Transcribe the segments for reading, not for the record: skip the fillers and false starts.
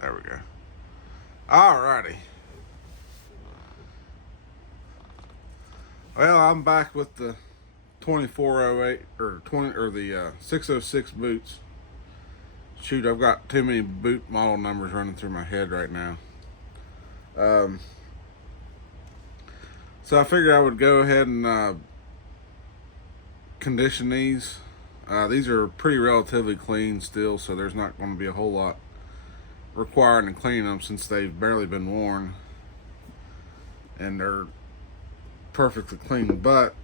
There we go. Alrighty. Well, I'm back with the 2408 or 20 or the 606 boots. Shoot, I've got too many boot model numbers running through my head right now. Um, so I figured I would go ahead and condition these. These are pretty relatively clean still, so there's not going to be a whole lot required in cleaning them since they've barely been worn and they're perfectly clean. But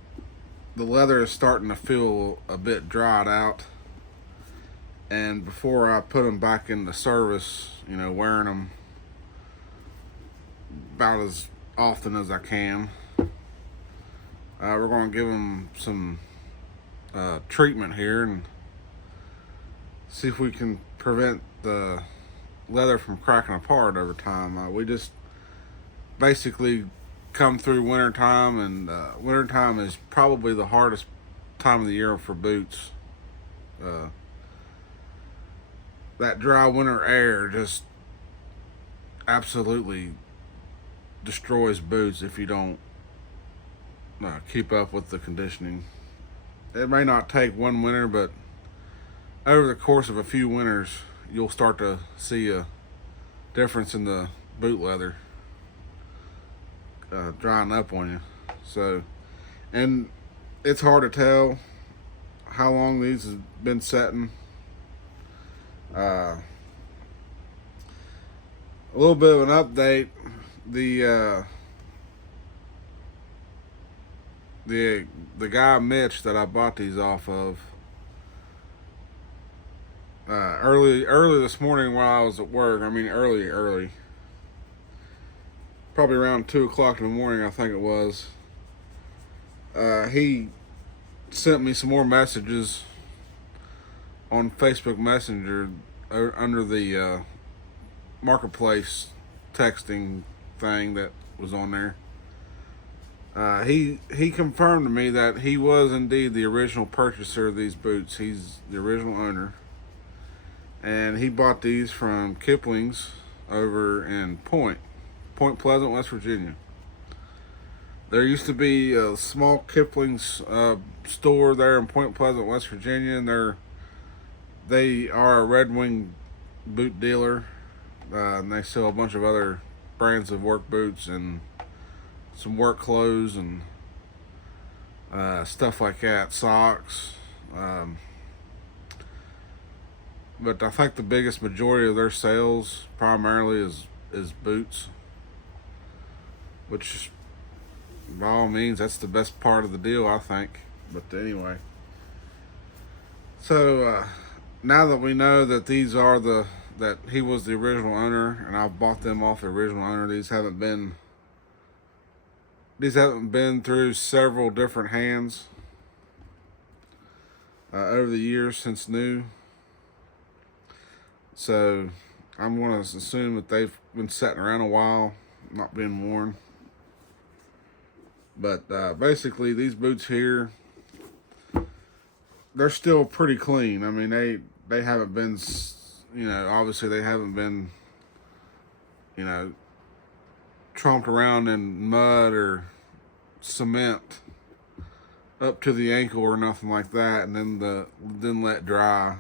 the leather is starting to feel a bit dried out, and before I put them back into service, wearing them about as often as I can, we're going to give them some treatment here and see if we can prevent the leather from cracking apart over time. We just basically come through wintertime, and wintertime is probably the hardest time of the year for boots. That dry winter air just absolutely destroys boots if you don't keep up with the conditioning. It may not take one winter, but over the course of a few winters, you'll start to see a difference in the boot leather drying up on you. So, and it's hard to tell how long these have been setting. A little bit of an update. The guy Mitch that I bought these off of early this morning while I was at work. I mean early, probably around 2 o'clock in the morning, I think it was. He sent me some more messages on Facebook Messenger under the Marketplace texting thing that was on there. He confirmed to me that he was indeed the original purchaser of these boots. He's the original owner, and he bought these from Kipling's over in Point Pleasant, West Virginia. There used to be a small Kipling's store there in Point Pleasant, West Virginia, and they are a Redwing boot dealer, and they sell a bunch of other brands of work boots and some work clothes and stuff like that, socks. But I think the biggest majority of their sales primarily is boots, which by all means that's the best part of the deal, I think. But anyway, so now that we know that that he was the original owner and I bought them off the original owner, these haven't been through several different hands over the years since new. So I'm going to assume that they've been sitting around a while, not being worn. But basically, these boots here, they're still pretty clean. I mean, they haven't been, obviously they haven't been, tromped around in mud or cement up to the ankle or nothing like that, and then let dry.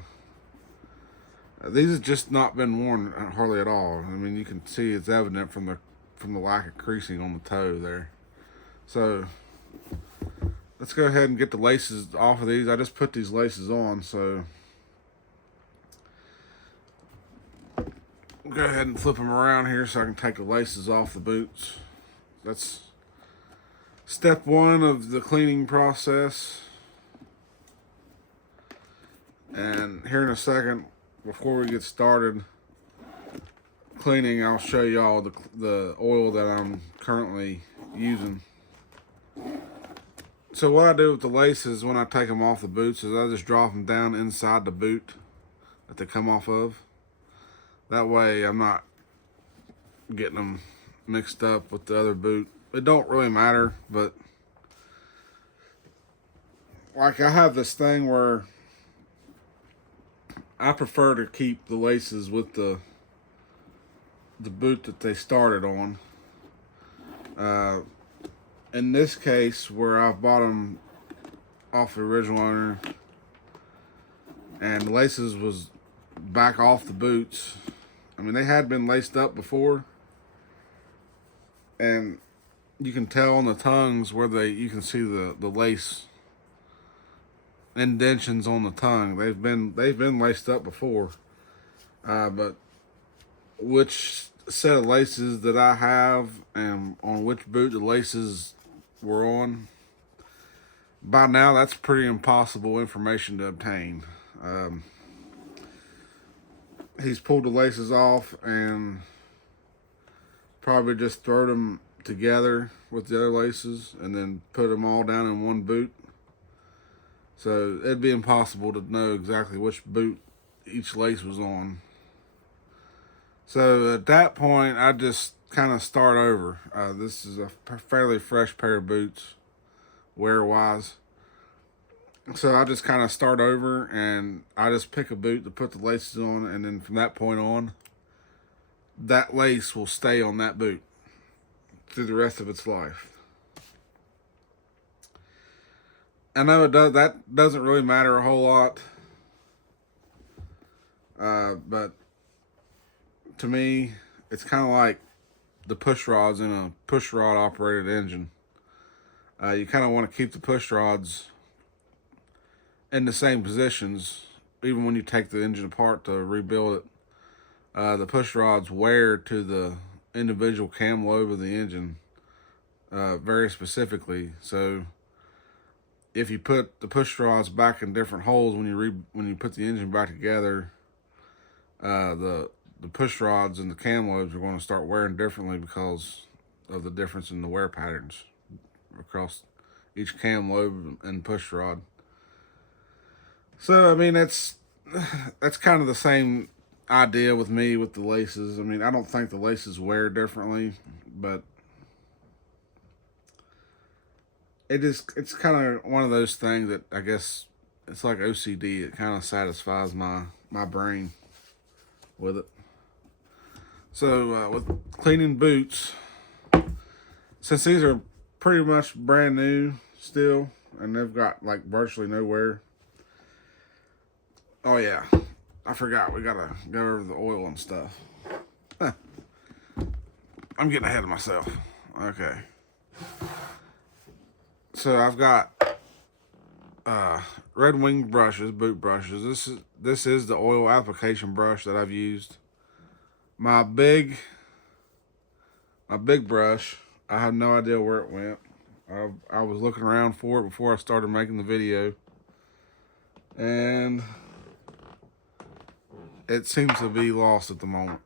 These have just not been worn hardly at all. I mean, you can see it's evident from the lack of creasing on the toe there. So let's go ahead and get the laces off of these. I just put these laces on, so go ahead and flip them around here so I can take the laces off the boots. That's step one of the cleaning process. And here in a second, before we get started cleaning, I'll show y'all the oil that I'm currently using. So what I do with the laces when I take them off the boots is I just drop them down inside the boot that they come off of. That way I'm not getting them mixed up with the other boot. It don't really matter, but like I have this thing where I prefer to keep the laces with the the boot that they started on. In this case, where I've bought them off the original owner, and the laces was back off the boots. I mean, they had been laced up before, and you can tell on the tongues where you can see the lace indentions on the tongue. They've been laced up before, but which set of laces that I have and on which boot the laces were on, by now that's pretty impossible information to obtain. He's pulled the laces off and probably just thrown them together with the other laces and then put them all down in one boot. So it'd be impossible to know exactly which boot each lace was on. So at that point, I just kind of start over. This is a fairly fresh pair of boots, wear-wise. So I just kind of start over, and I just pick a boot to put the laces on, and then from that point on, that lace will stay on that boot through the rest of its life. I know that doesn't really matter a whole lot, but to me, it's kind of like the push rods in a push rod operated engine. You kind of want to keep the push rods in the same positions, even when you take the engine apart to rebuild it. The push rods wear to the individual cam lobe of the engine very specifically. So if you put the push rods back in different holes when you put the engine back together, the push rods and the cam lobes are going to start wearing differently because of the difference in the wear patterns across each cam lobe and push rod. So I mean, that's kind of the same idea with me with the laces. I mean, I don't think the laces wear differently, but it's kind of one of those things that I guess it's like OCD. It kind of satisfies my brain with it. So with cleaning boots, since these are pretty much brand new still, and they've got like virtually no wear. Oh yeah, I forgot, we gotta go over the oil and stuff. I'm getting ahead of myself. Okay. So I've got Redwing brushes, boot brushes. This is the oil application brush that I've used. My big brush, I have no idea where it went. I was looking around for it before I started making the video, and it seems to be lost at the moment.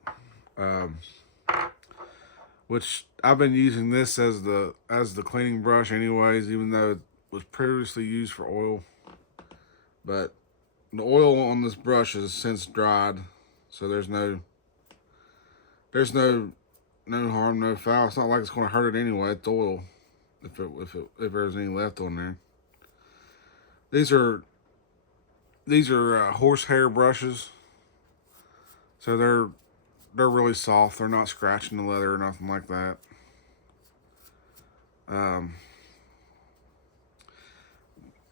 Which I've been using this as the cleaning brush anyways, even though it was previously used for oil. But the oil on this brush is since dried, so there's no harm, no foul. It's not like it's going to hurt it anyway. It's oil, if there's any left on there. These are horsehair brushes, so they're really soft. They're not scratching the leather or nothing like that.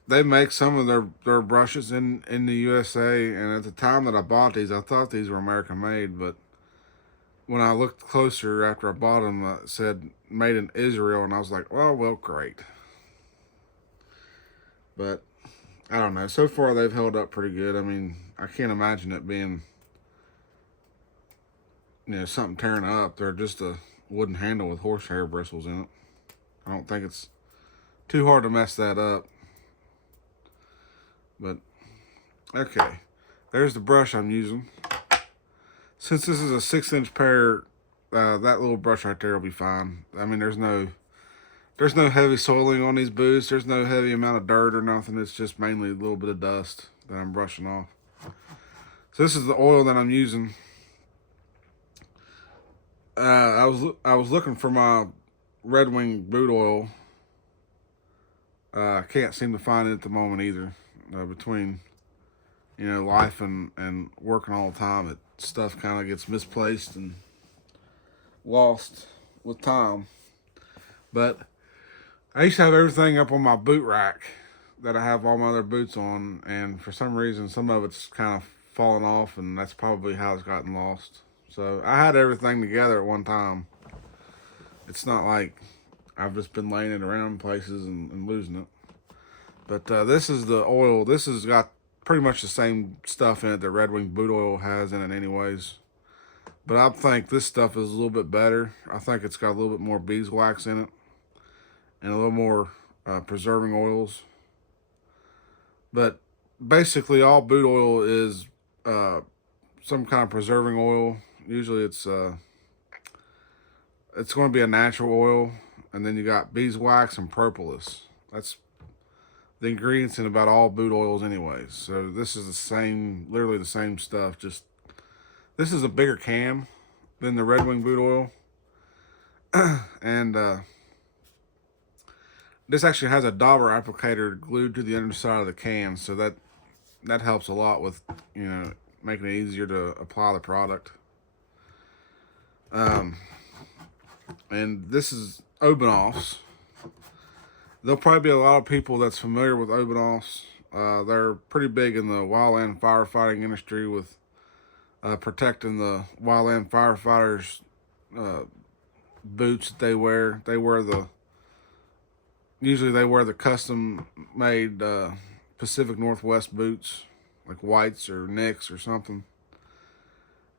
They make some of their brushes in the USA, and at the time that I bought these, I thought these were American made, but when I looked closer after I bought them, it said made in Israel, and I was like, well, great. But I don't know. So far, they've held up pretty good. I mean, I can't imagine it being, something tearing up. They're just a wooden handle with horsehair bristles in it. I don't think it's too hard to mess that up. But, okay. There's the brush I'm using. Since this is a 6-inch pair, that little brush right there will be fine. I mean, there's no heavy soiling on these boots. There's no heavy amount of dirt or nothing. It's just mainly a little bit of dust that I'm brushing off. So this is the oil that I'm using. I was looking for my Redwing boot oil. I can't seem to find it at the moment either. Between life and working all the time, stuff kind of gets misplaced, and lost with time. But I used to have everything up on my boot rack that I have all my other boots on, and for some reason some of it's kind of fallen off, and that's probably how it's gotten lost. So I had everything together at one time. It's not like I've just been laying it around places and losing it. But this is the oil. This has got pretty much the same stuff in it that Redwing boot oil has in it anyways. But I think this stuff is a little bit better. I think it's got a little bit more beeswax in it and a little more preserving oils. But basically all boot oil is some kind of preserving oil. Usually it's going to be a natural oil. And then you got beeswax and propolis. That's the ingredients in about all boot oils anyways. So this is the same, literally the same stuff. Just this is a bigger can than the Redwing boot oil. And this actually has a dauber applicator glued to the underside of the can, so that helps a lot with, you know, making it easier to apply the product. And this is Obanoffs. There'll probably be a lot of people that's familiar with Obanoffs. They're pretty big in the wildland firefighting industry with protecting the wildland firefighters' boots that they wear. Usually they wear the custom-made Pacific Northwest boots, like Whites or Nicks or something.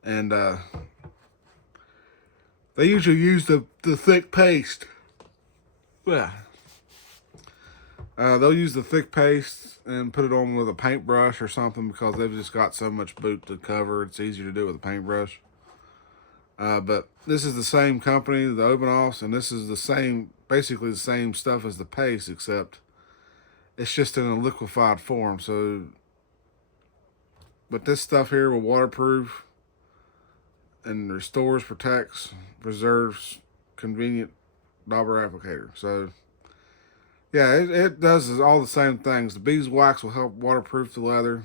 And they usually use the thick paste. Yeah. They'll use the thick paste and put it on with a paintbrush or something because they've just got so much boot to cover. It's easier to do with a paintbrush. But this is the same company, the Obanoffs, and this is the same, basically the same stuff as the paste, except it's just in a liquefied form. So, but this stuff here will waterproof and restores, protects, preserves, convenient dauber applicator. So, yeah, it does all the same things. The beeswax will help waterproof the leather.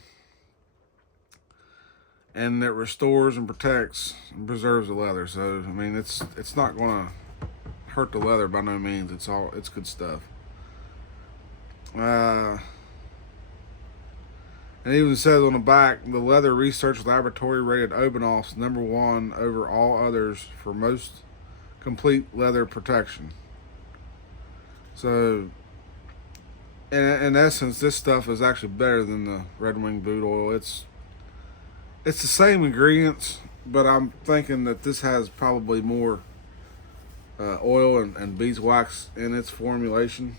And it restores and protects and preserves the leather. So, I mean, it's not going to hurt the leather by no means. It's good stuff. And it even says on the back, the Leather Research Laboratory rated Obanoffs #1 over all others for most complete leather protection. So, in essence, this stuff is actually better than the Redwing boot oil. It's the same ingredients, but I'm thinking that this has probably more oil and beeswax in its formulation.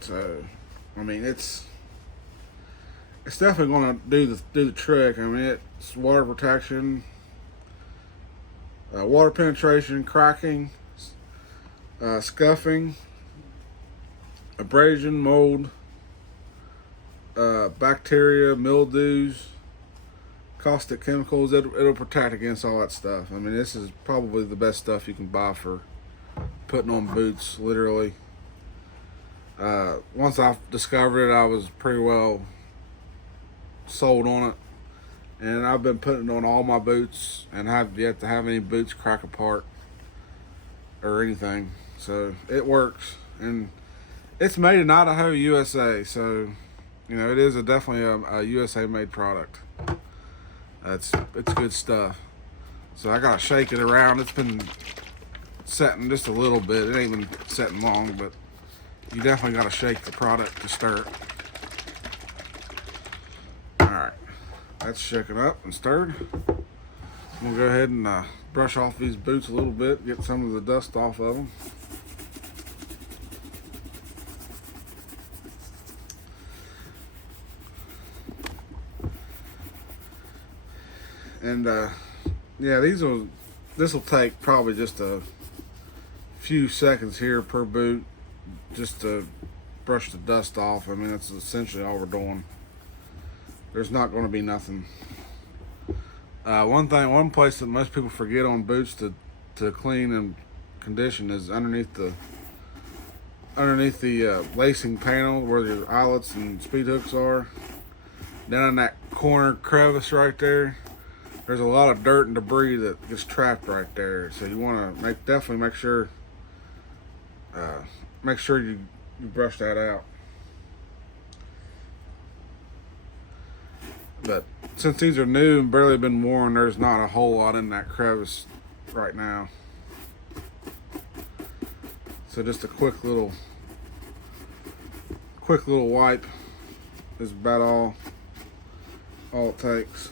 So, I mean, it's definitely going to do the trick. I mean, it's water protection, water penetration, cracking, scuffing, abrasion, mold, bacteria, mildews, caustic chemicals. It'll protect against all that stuff. I mean, this is probably the best stuff you can buy for putting on boots, literally. Once I discovered it, I was pretty well sold on it, and I've been putting it on all my boots and have yet to have any boots crack apart or anything. So it works, and it's made in Idaho, USA. So, you know, it is definitely a USA made product. It's good stuff. So I gotta shake it around. It's been setting just a little bit. It ain't been setting long, but you definitely gotta shake the product to stir it. All right, that's shaken up and stirred. I'm gonna go ahead and brush off these boots a little bit, get some of the dust off of them. And yeah, this will take probably just a few seconds here per boot, just to brush the dust off. I mean, that's essentially all we're doing. There's not going to be nothing. One place that most people forget on boots to clean and condition is underneath the lacing panel where the eyelets and speed hooks are. Down in that corner crevice right there, there's a lot of dirt and debris that gets trapped right there. So you want to definitely make sure you brush that out. But since these are new and barely been worn, there's not a whole lot in that crevice right now. So just a quick little wipe is about all it takes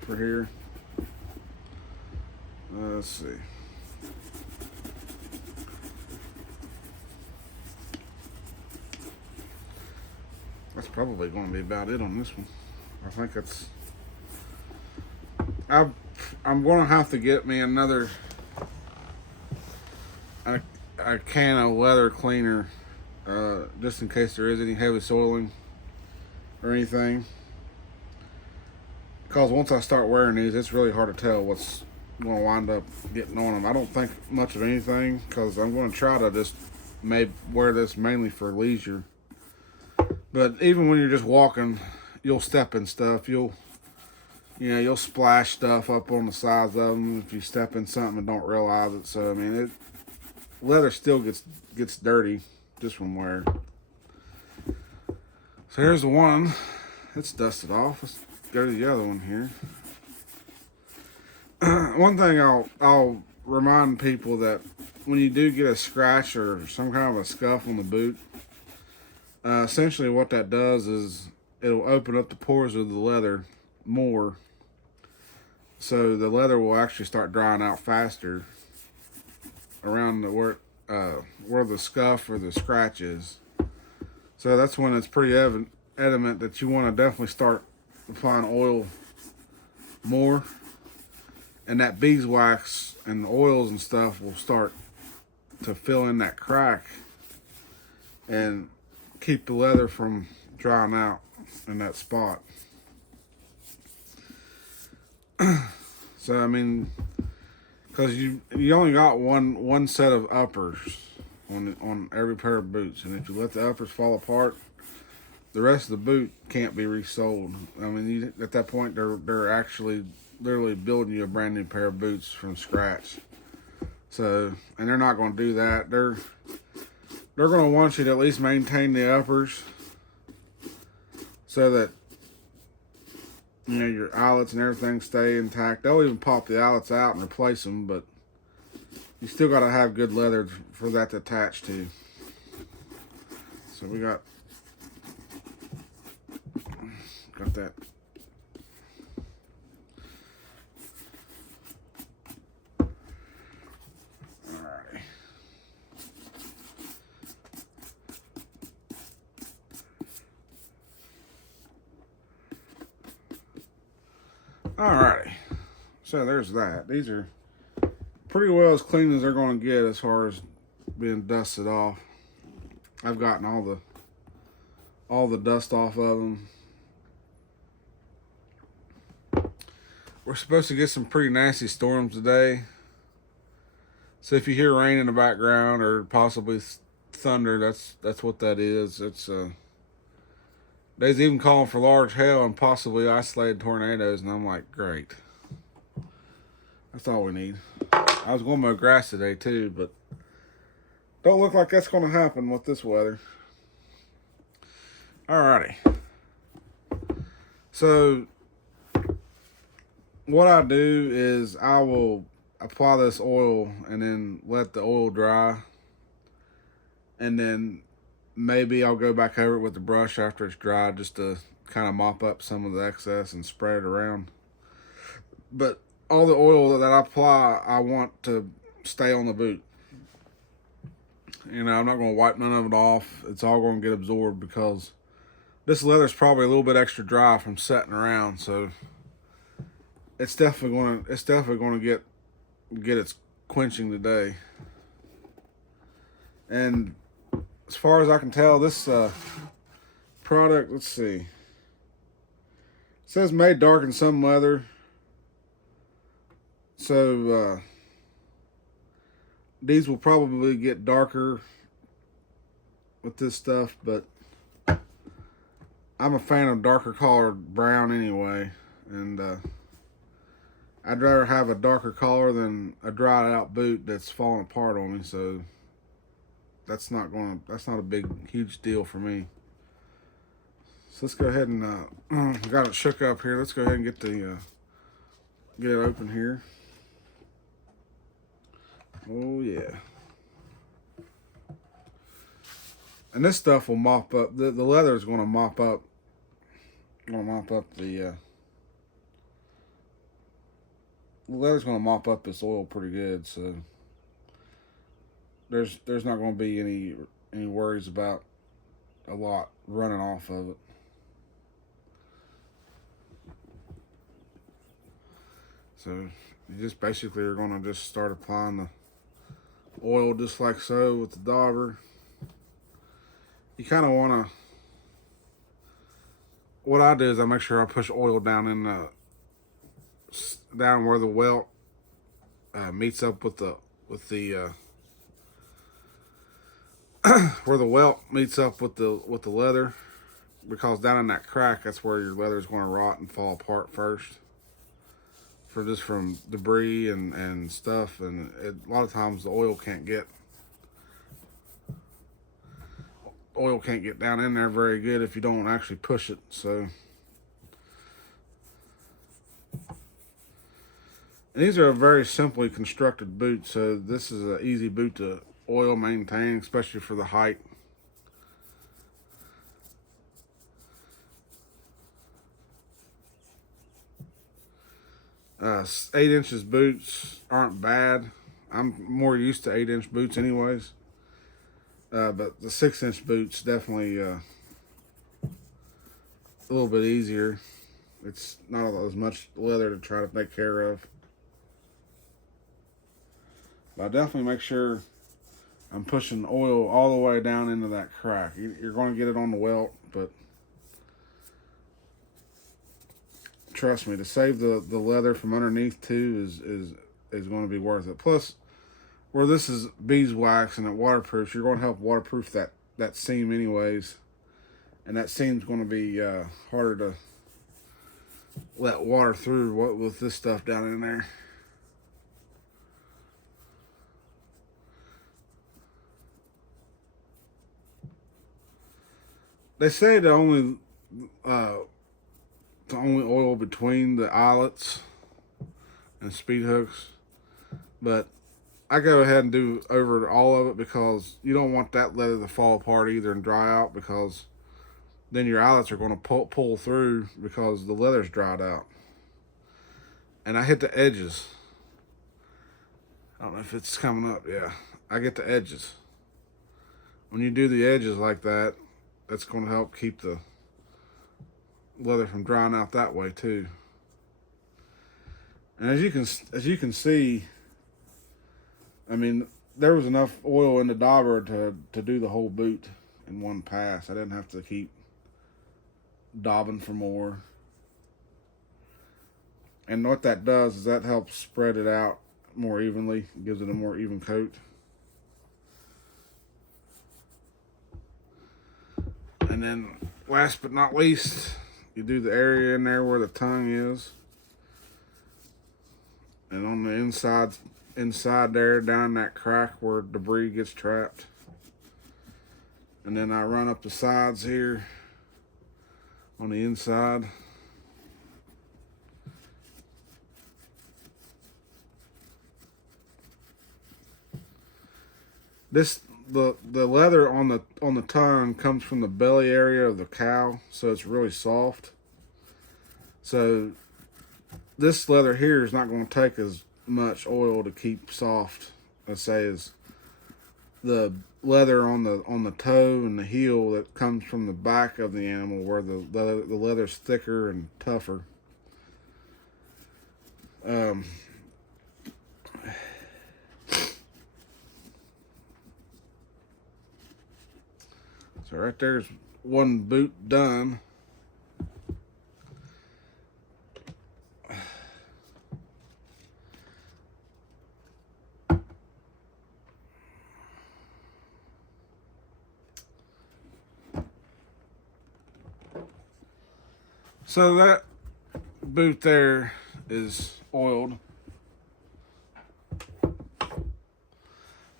for here. Let's see. That's probably going to be about it on this one. I think I'm going to have to get me another a can of leather cleaner, just in case there is any heavy soiling or anything. Because once I start wearing these, it's really hard to tell what's going to wind up getting on them. I don't think much of anything, because I'm going to try to just wear this mainly for leisure. But even when you're just walking, you'll step in stuff. You'll splash stuff up on the sides of them if you step in something and don't realize it. So I mean, leather still gets dirty just from wear. So here's the one. It's dusted off. Let's go to the other one here. One thing I'll remind people that when you do get a scratch or some kind of a scuff on the boot, essentially what that does is it'll open up the pores of the leather more, so the leather will actually start drying out faster around where the scuff or the scratch is. So that's when it's pretty evident that you want to definitely start applying oil more, and that beeswax and the oils and stuff will start to fill in that crack and keep the leather from drying out in that spot. So I mean, because you only got one set of uppers on every pair of boots, and if you let the uppers fall apart, the rest of the boot can't be resold. I mean, at that point, they're actually literally building you a brand new pair of boots from scratch. So, and they're not going to do that. They're going to want you to at least maintain the uppers so that your eyelets and everything stay intact. They'll even pop the eyelets out and replace them, but you still got to have good leather for that to attach to. So we got that. Alrighty. Alrighty. So there's that. These are pretty well as clean as they're going to get as far as being dusted off. I've gotten all the dust off of them. We're supposed to get some pretty nasty storms today. So if you hear rain in the background or possibly thunder, that's what that is. It's they's even calling for large hail and possibly isolated tornadoes, and I'm like, great. That's all we need. I was going to mow grass today too, but don't look like that's going to happen with this weather. Alrighty. So what I do is I will apply this oil and then let the oil dry, and then maybe I'll go back over it with the brush after it's dry just to kind of mop up some of the excess and spread it around. But all the oil that I apply, I want to stay on the boot. I'm not going to wipe none of it off. It's all going to get absorbed because this leather's probably a little bit extra dry from setting around, so it's definitely going to get its quenching today. And as far as I can tell, this product, let's see, it says made dark in some leather. So these will probably get darker with this stuff, but I'm a fan of darker colored brown anyway, and I'd rather have a darker color than a dried out boot that's falling apart on me. So that's not a big huge deal for me. So let's go ahead and got it shook up here. Let's go ahead and get it open here. Oh yeah. And this stuff will mop up. The leather is going to mop up. The leather's going to mop up this oil pretty good. So there's not going to be any worries about a lot running off of it. So you just basically are going to just start applying the oil just like so with the dauber. You kind of want to, what I do is I make sure I push oil down down where the welt meets up with the where the welt meets up with the leather, because down in that crack, that's where your leather is going to rot and fall apart first, from debris and stuff. And a lot of times the oil can't get down in there very good if you don't actually push it. So, and these are a very simply constructed boot, so this is an easy boot to oil maintain, especially for the height. Uh, 8 inches boots aren't bad. I'm more used to 8-inch boots anyways. But the 6-inch boots definitely a little bit easier. It's not as much leather to try to take care of. But I definitely make sure I'm pushing oil all the way down into that crack. You're going to get it on the welt, but trust me, to save the leather from underneath too is going to be worth it. Plus, where this is beeswax and it waterproofs, you're going to help waterproof that seam anyways. And that seam's going to be harder to let water through with this stuff down in there. They say to only oil between the eyelets and speed hooks, but I go ahead and do over all of it, because you don't want that leather to fall apart either and dry out, because then your eyelets are going to pull through because the leather's dried out. And I hit the edges. I don't know if it's coming up. Yeah, I get the edges. When you do the edges like that, that's going to help keep the leather from drying out that way too. And as you can see, I mean, there was enough oil in the dauber to do the whole boot in one pass. I didn't have to keep daubing for more. And what that does is that helps spread it out more evenly. It gives it a more even coat. And then last but not least, you do the area in there where the tongue is. And on the inside there, down that crack where debris gets trapped. And then I run up the sides here on the inside. The leather on the tongue comes from the belly area of the cow, so it's really soft. So this leather here is not going to take as much oil to keep soft, let's say, as the leather on the toe and the heel that comes from the back of the animal, where the leather's thicker and tougher. So right there's one boot done. So that boot there is oiled.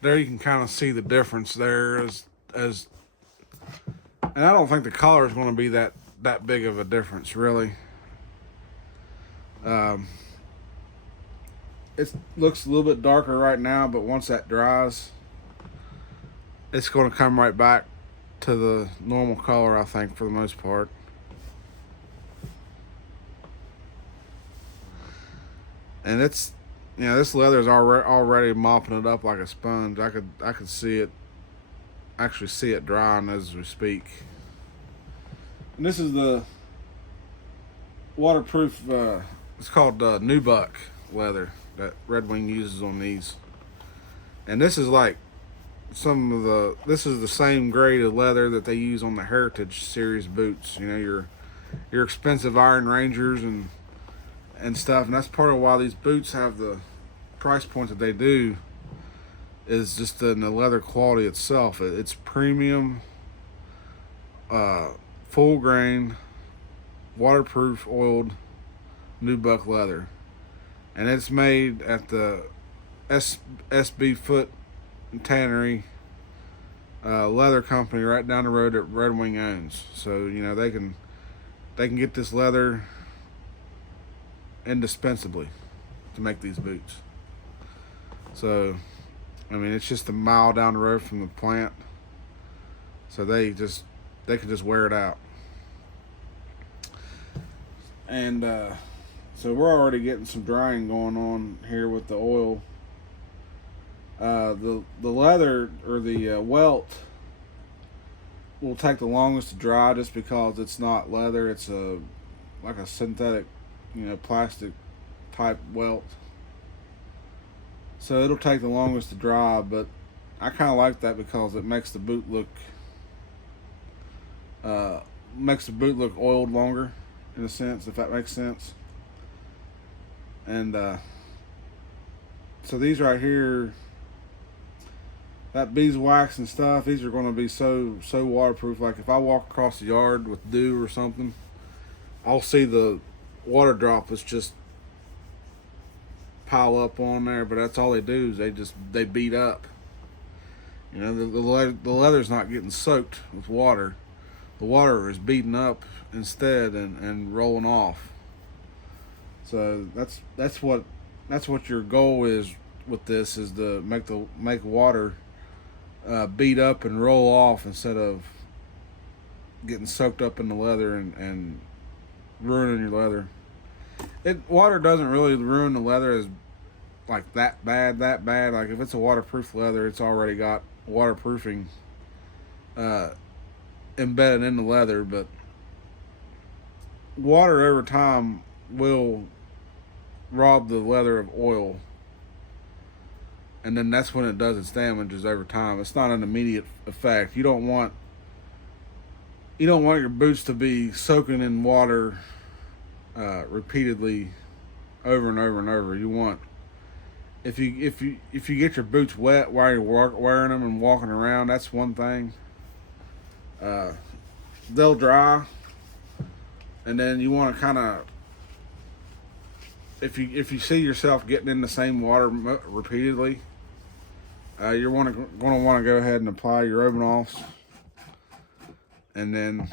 There you can kind of see the difference there as and I don't think the color is going to be that big of a difference really. It looks a little bit darker right now, but once that dries, it's going to come right back to the normal color, I think, for the most part. And it's, this leather is already mopping it up like a sponge. I could see it, actually see it drying as we speak. And this is the waterproof. It's called nubuck leather that Redwing uses on these. And this is like this is the same grade of leather that they use on the Heritage series boots. Your expensive Iron Rangers and stuff. And that's part of why these boots have the price point that they do, is just in the leather quality itself. It's premium, full grain, waterproof, oiled nubuck leather, and it's made at the SB Foot Tannery leather company right down the road that Redwing owns. So they can get this leather indispensably to make these boots. So it's just a mile down the road from the plant, so they can just wear it out. And so we're already getting some drying going on here with the oil. The leather, or the welt, will take the longest to dry just because it's not leather. It's like a synthetic, plastic type welt. So it'll take the longest to dry, but I kind of like that because it makes the boot look oiled longer, in a sense, if that makes sense. And so these right here, that beeswax and stuff, these are going to be so waterproof. Like if I walk across the yard with dew or something, I'll see the water droplets just pile up on there, but that's all they do is they beat up. The leather's not getting soaked with water. The water is beating up instead and rolling off. So that's what your goal is with this, is to make water beat up and roll off instead of getting soaked up in the leather and ruining your leather. Water doesn't really ruin the leather as like that bad. Like if it's a waterproof leather, it's already got waterproofing embedded in the leather, but water over time will rob the leather of oil, and then that's when it does its damages over time. It's not an immediate effect. You don't want your boots to be soaking in water repeatedly over and over and over. You want, if you get your boots wet while you're wearing them and walking around, that's one thing. They'll dry, and then you want to kind of, if you see yourself getting in the same water repeatedly, you're going to want to go ahead and apply your Obenaufs, and then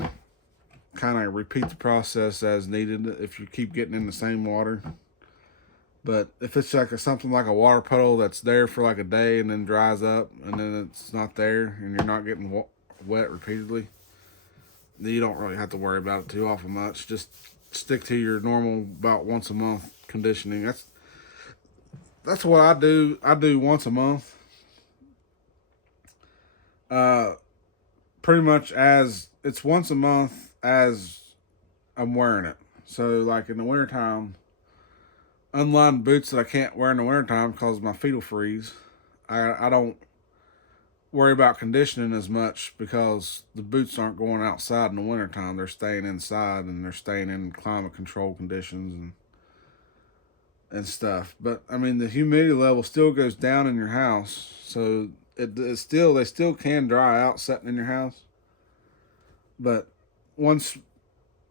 kind of repeat the process as needed if you keep getting in the same water. But if it's like something like a water puddle that's there for like a day and then dries up and then it's not there and you're not getting wet repeatedly, then you don't really have to worry about it too awful much. Just stick to your normal about once a month conditioning. That's what I do. I do once a month. Pretty much as it's once a month as I'm wearing it. So like in the wintertime, unlined boots that I can't wear in the wintertime because my feet will freeze, I don't worry about conditioning as much because the boots aren't going outside in the wintertime. They're staying inside and they're staying in climate control conditions and stuff. But the humidity level still goes down in your house, so they still can dry out sitting in your house. But once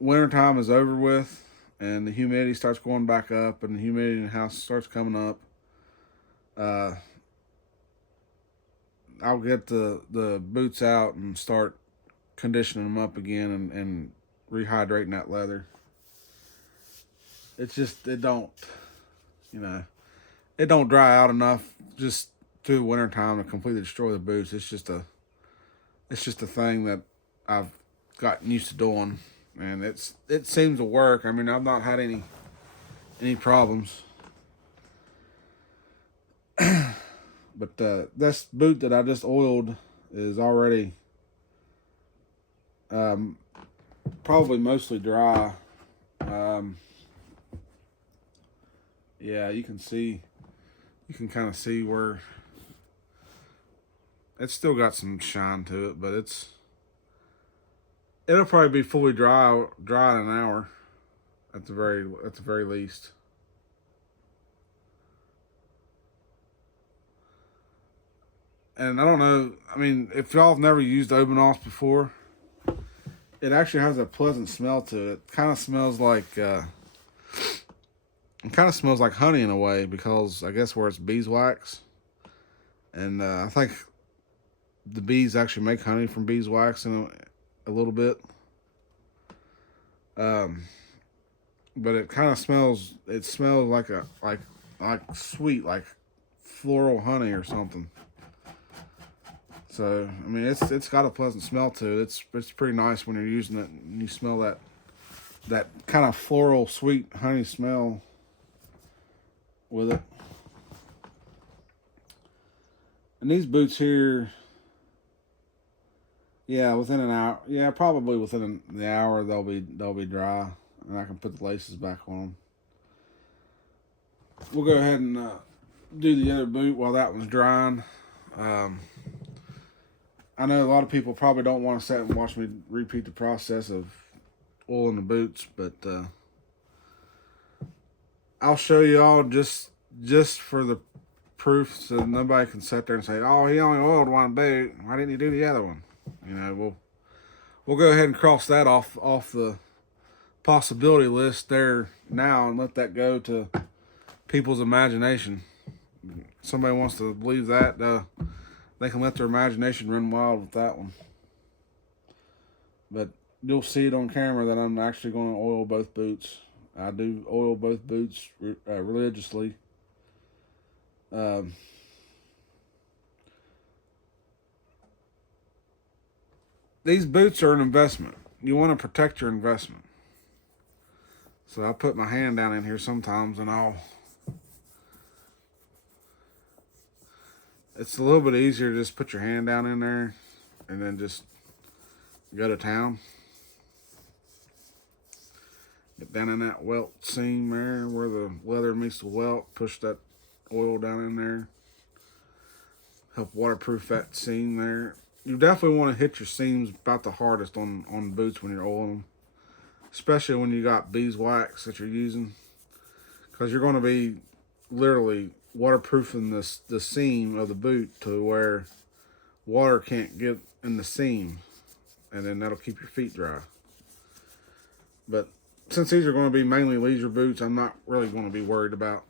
wintertime is over with and the humidity starts going back up and the humidity in the house starts coming up, uh, I'll get the boots out and start conditioning them up again and rehydrating that leather. It's just, it don't, you know, it don't dry out enough just through the wintertime to completely destroy the boots. It's just a thing that I've gotten used to doing, and it seems to work. I mean, I've not had any problems. But this boot that I just oiled is already probably mostly dry. Yeah, you can kind of see where it's still got some shine to it, but it'll probably be fully dry in an hour at the very least. And I don't know, I mean, if y'all have never used Obenos before, it actually has a pleasant smell to it. It kind of smells like honey in a way, because I guess where it's beeswax, and I think the bees actually make honey from beeswax in a little bit. But it kind of smells. It smells like sweet, like floral honey or something. So I mean, it's got a pleasant smell to it. It's pretty nice when you're using it and you smell that kind of floral, sweet honey smell with it. And these boots here, yeah, within an hour, yeah, probably within the hour they'll be dry, and I can put the laces back on them. We'll go ahead and do the other boot while that one's drying. I know a lot of people probably don't want to sit and watch me repeat the process of oiling the boots, but I'll show you all just for the proof, so nobody can sit there and say, "Oh, he only oiled one boot. Why didn't he do the other one?" You know, we'll go ahead and cross that off the possibility list there now and let that go to people's imagination. Somebody wants to believe that, they can let their imagination run wild with that one. But you'll see it on camera that I'm actually going to oil both boots. I do oil both boots religiously. These boots are an investment. You want to protect your investment. So I put my hand down in here sometimes and it's a little bit easier to just put your hand down in there and then just go to town. Get down in that welt seam there where the leather meets the welt. Push that oil down in there. Help waterproof that seam there. You definitely want to hit your seams about the hardest on boots when you're oiling them. Especially when you got beeswax that you're using. Because you're going to be literally waterproofing the seam of the boot to where water can't get in the seam, and then that'll keep your feet dry. But since these are going to be mainly leisure boots, I'm not really going to be worried about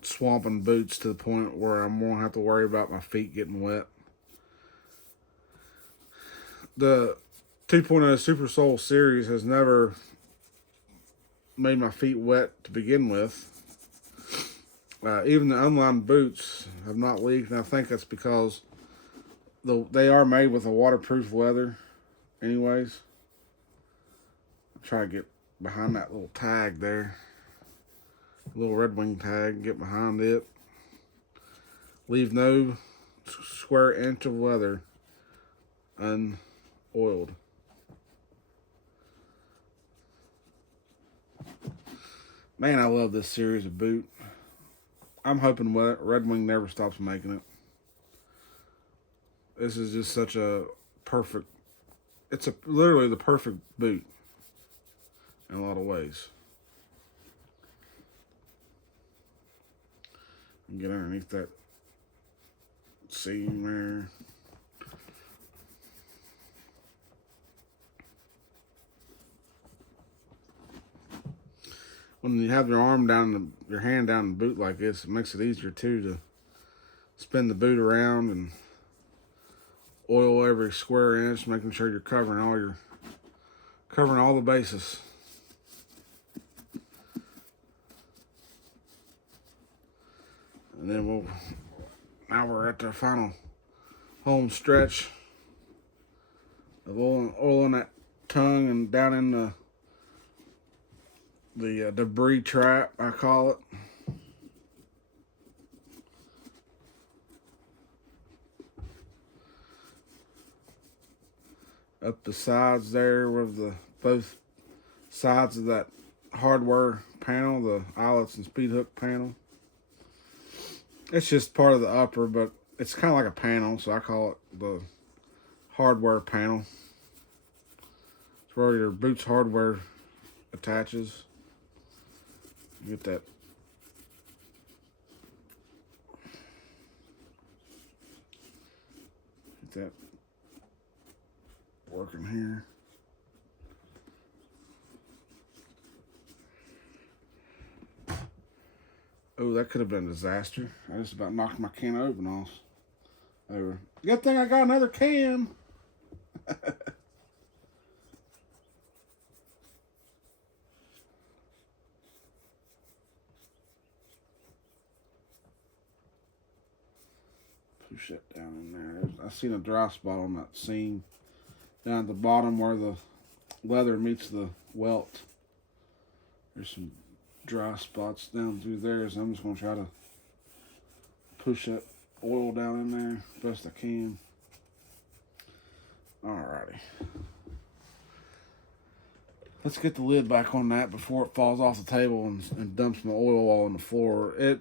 swamping boots to the point where I'm going to have to worry about my feet getting wet. The 2.0 Super Sole series has never made my feet wet to begin with. Even the unlined boots have not leaked, and I think that's because they are made with a waterproof leather anyways. I'll try to get behind that little tag there. Little Redwing tag, get behind it. Leave no square inch of leather unoiled. Man, I love this series of boot. I'm hoping Redwing never stops making it. This is just such a perfect, it's literally the perfect boot in a lot of ways. Get underneath that seam there. when you have your arm down, your hand down the boot like this, it makes it easier too to spin the boot around and oil every square inch, making sure you're covering all the bases. And then now we're at the final home stretch of oiling that tongue and down in the debris trap, I call it. Up the sides there with both sides of that hardware panel, the eyelets and speed hook panel. It's just part of the upper, but it's kind of like a panel, so I call it the hardware panel. It's where your boot's hardware attaches. You get that working here. Oh, that could have been a disaster. I just about knocked my can open off. Over. Good thing I got another can. Push that down in there. I seen a dry spot on that seam down at the bottom where the leather meets the welt. There's some dry spots down through there, so I'm just going to try to push that oil down in there as best I can. Alrighty. Let's get the lid back on that before it falls off the table and dumps my oil all on the floor. It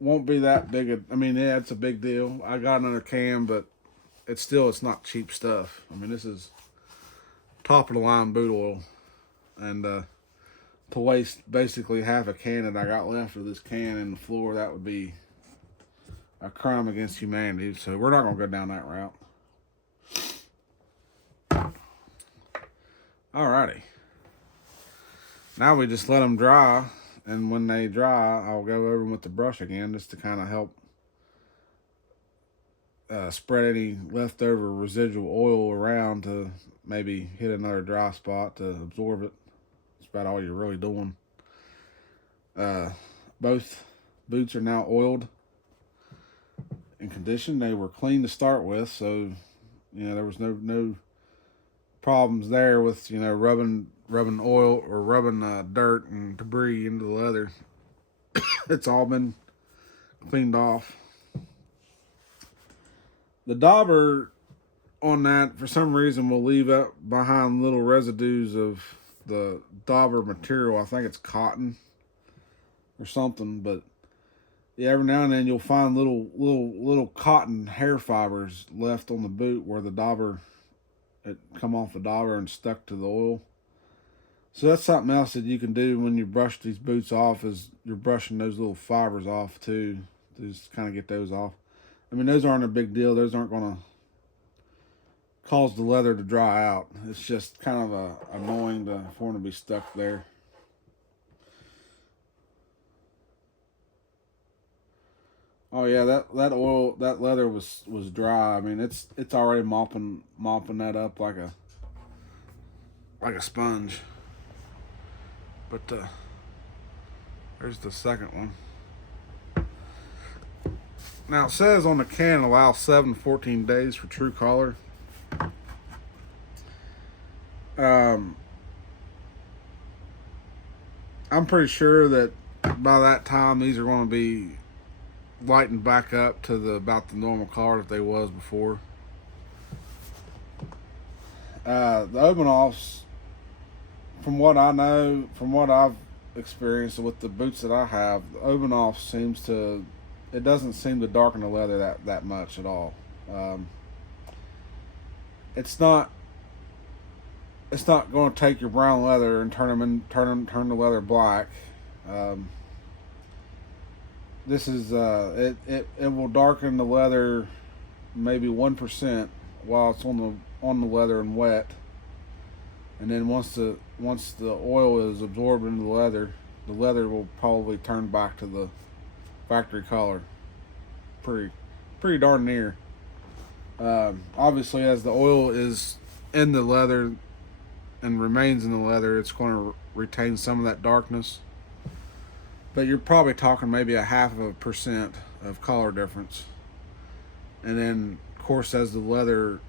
won't be that big. I mean, yeah, it's a big deal. I got another can, but it's not cheap stuff. I mean, this is top of the line boot oil. And to waste basically half a can that I got left of this can in the floor, that would be a crime against humanity. So we're not going to go down that route. Alrighty. Now we just let them dry, and when they dry, I'll go over them with the brush again just to kind of help spread any leftover residual oil around to maybe hit another dry spot to absorb it. That's about all you're really doing. Both boots are now oiled and conditioned. They were clean to start with, so there was no problems there with rubbing oil or rubbing dirt and debris into the leather. It's all been cleaned off. The dauber on that, for some reason, will leave up behind little residues of the dauber material. I think it's cotton or something, but yeah, every now and then you'll find little cotton hair fibers left on the boot where the dauber had come off the dauber and stuck to the oil. So that's something else that you can do when you brush these boots off, is you're brushing those little fibers off too, to just kind of get those off. I mean, those aren't a big deal. Those aren't going to cause the leather to dry out. It's just kind of annoying for them to be stuck there. Oh yeah, that leather was dry. I mean, it's already mopping that up like a sponge. But there's the second one. Now it says on the can allow 7 to 14 days for true color. I'm pretty sure that by that time these are going to be lightened back up to about the normal color that they was before. The Obanoffs, from what I know, from what I've experienced with the boots that I have, the Obanoff it doesn't seem to darken the leather that much at all. It's not going to take your brown leather and turn the leather black. This is it will darken the leather maybe 1% while it's on the leather and wet, and then once the oil is absorbed into the leather, the leather will probably turn back to the factory color. Pretty, pretty darn near. Obviously, as the oil is in the leather and remains in the leather, it's going to retain some of that darkness. But you're probably talking maybe a 0.5% of color difference. And then, of course, as the leather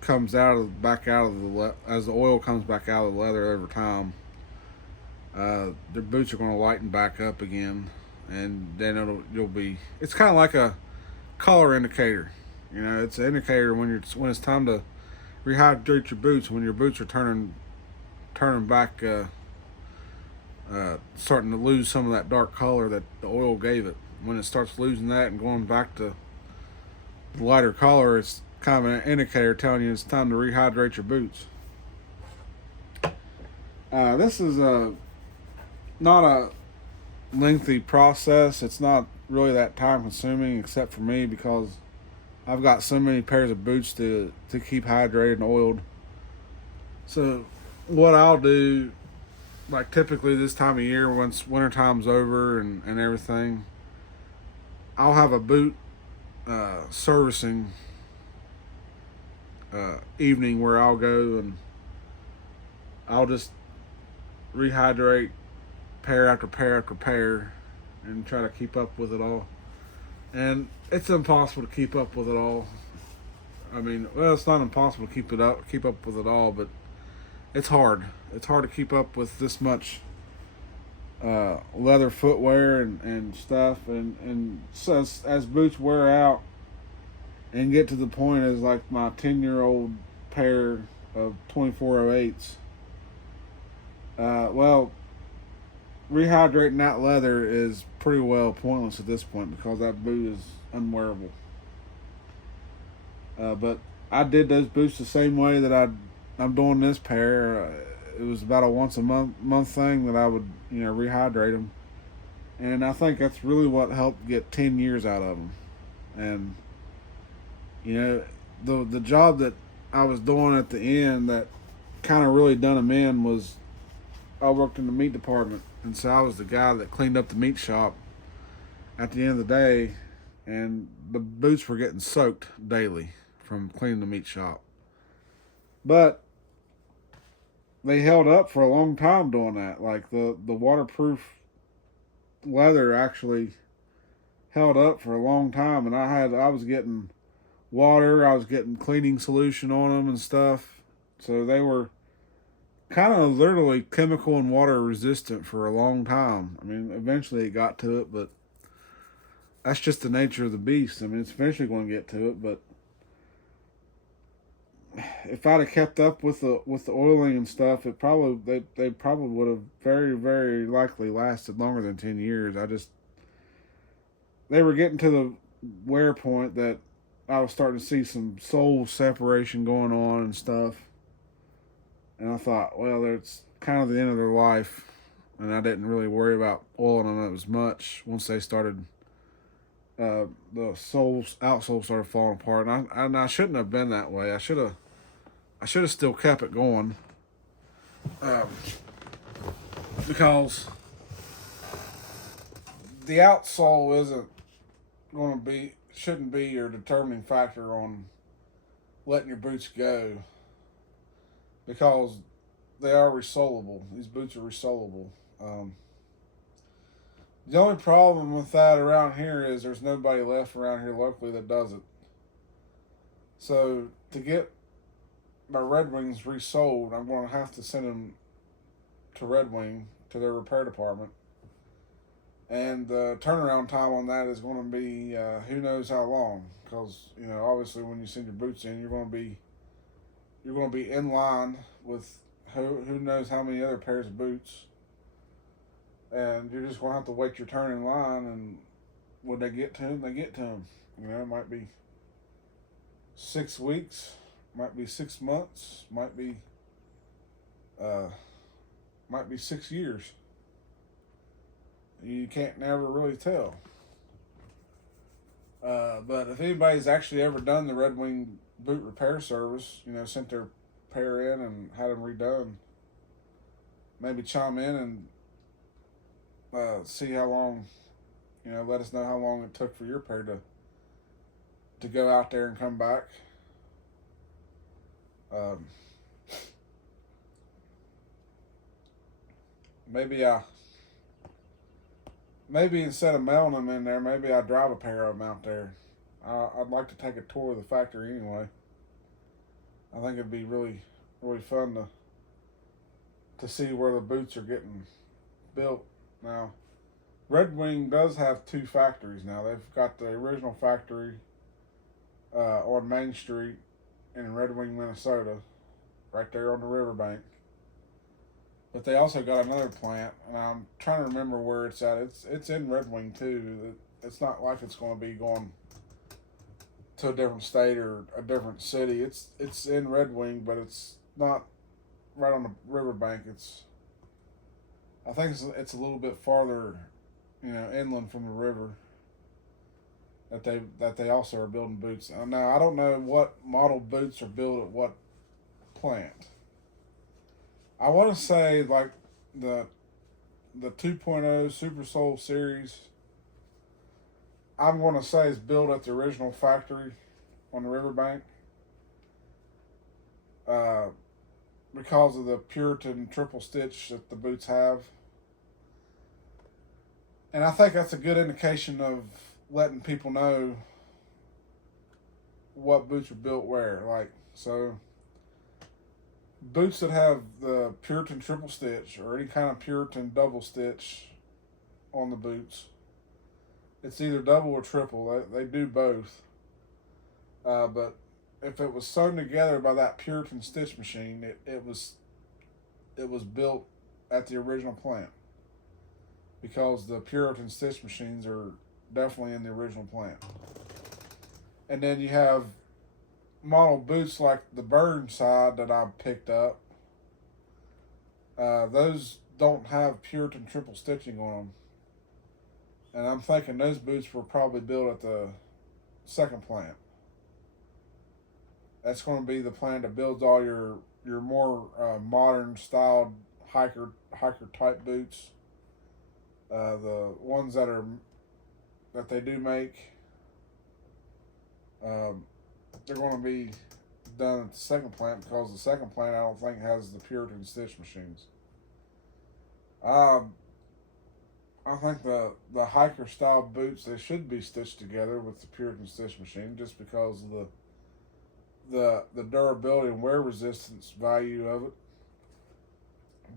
comes as the oil comes back out of the leather over time, their boots are going to lighten back up again, and then it's kind of like a color indicator. It's an indicator when it's time to rehydrate your boots, when your boots are turning back, starting to lose some of that dark color that the oil gave it. When it starts losing that and going back to the lighter color, it's kind of an indicator telling you it's time to rehydrate your boots. This is not a lengthy process. It's not really that time consuming, except for me, because I've got so many pairs of boots to keep hydrated and oiled. So what I'll do, like typically this time of year, once winter time's over and everything, I'll have a boot servicing evening where I'll go and I'll just rehydrate pair after pair after pair and try to keep up with it all. And it's impossible to keep up with it all. I mean, well, it's not impossible to keep up with it all, but it's hard. It's hard to keep up with this much leather footwear and stuff. And so as boots wear out and get to the point as like my 10-year-old pair of 2408s, well, rehydrating that leather is pretty well pointless at this point because that boot is unwearable. But I did those boots the same way that I'm doing this pair. It was about a once a month thing that I would rehydrate them, and I think that's really what helped get 10 years out of them. And the job that I was doing at the end that kind of really done them in was I worked in the meat department, and so I was the guy that cleaned up the meat shop at the end of the day, and the boots were getting soaked daily from cleaning the meat shop. But they held up for a long time doing that. Like the waterproof leather actually held up for a long time, and I was getting water, I was getting cleaning solution on them and stuff. So they were kind of literally chemical and water resistant for a long time. I mean, eventually it got to it, but that's just the nature of the beast. I mean, it's eventually going to get to it, but if I'd have kept up with the oiling and stuff, they probably would have very, very likely lasted longer than 10 years. They were getting to the wear point that I was starting to see some sole separation going on and stuff. And I thought, well, it's kind of the end of their life, and I didn't really worry about oiling them as much once they started. The outsole started falling apart, and I shouldn't have been that way. I should have still kept it going, because the outsole shouldn't be your determining factor on letting your boots go, because they are resolable. These boots are resolable. The only problem with that around here is there's nobody left around here locally that does it. So to get my Redwings resold, I'm going to have to send them to Redwing, to their repair department. And the turnaround time on that is going to be who knows how long, because obviously when you send your boots in, you're going to be in line with who knows how many other pairs of boots, and you're just going to have to wait your turn in line. And when they get to them, they get to them. It might be 6 weeks, might be 6 months, might be 6 years. You can't never really tell. But if anybody's actually ever done the Redwing boot repair service, sent their pair in and had them redone, maybe chime in and see how long, let us know how long it took for your pair to go out there and come back. Um, maybe maybe instead of mailing them in there, maybe I drive a pair of them out there. I'd like to take a tour of the factory anyway. I think it'd be really, really fun to see where the boots are getting built now. Redwing does have two factories now. They've got the original factory on Main Street in Redwing, Minnesota, right there on the riverbank. But they also got another plant, and I'm trying to remember where it's at. It's in Redwing too. It's not like it's going to be going to a different state or a different city. It's in Redwing, but it's not right on the riverbank. I think it's a little bit farther, inland from the river. That they also are building boots. Now I don't know what model boots are built at what plant. I want to say like the 2.0 Super Soul series. I'm going to say is built at the original factory on the riverbank. Because of the Puritan triple stitch that the boots have. And I think that's a good indication of letting people know what boots are built where. Like, so boots that have the Puritan triple stitch or any kind of Puritan double stitch on the boots, it's either double or triple. They do both. But if it was sewn together by that Puritan stitch machine, it was built at the original plant, because the Puritan stitch machines are definitely in the original plant. And then you have model boots like the Burnside that I picked up. Those don't have Puritan triple stitching on them. And I'm thinking those boots were probably built at the second plant. That's going to be the plant that builds all your more modern styled hiker type boots. The ones that they do make, they're going to be done at the second plant, because the second plant I don't think has the Puritan stitch machines. I think the hiker style boots, they should be stitched together with the Puritan stitch machine, just because of the durability and wear resistance value of it.